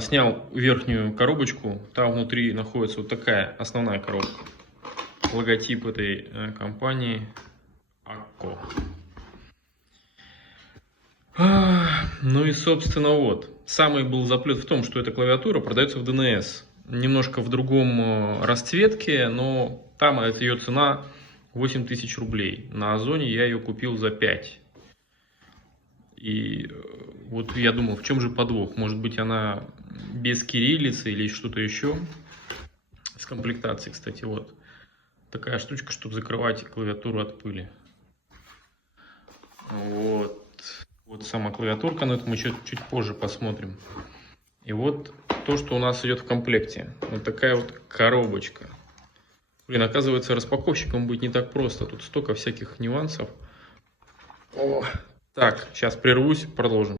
Снял верхнюю коробочку, там внутри находится вот такая основная коробка. Логотип этой компании Акко. Ну и собственно вот. Самый был заплет в том, что эта клавиатура продается в ДНС. Немножко в другом расцветке, но там ее цена 8000 рублей. На Озоне я ее купил за 5. И вот я думал, в чем же подвох? Может быть, она без кириллицы или что-то еще? С комплектацией, кстати, вот такая штучка, чтобы закрывать клавиатуру от пыли. Вот сама клавиатурка, но это мы чуть позже посмотрим. И вот то, что у нас идет в комплекте. Вот такая вот коробочка. Блин, оказывается, распаковщиком быть не так просто. Тут столько всяких нюансов. Так, сейчас прервусь, продолжим.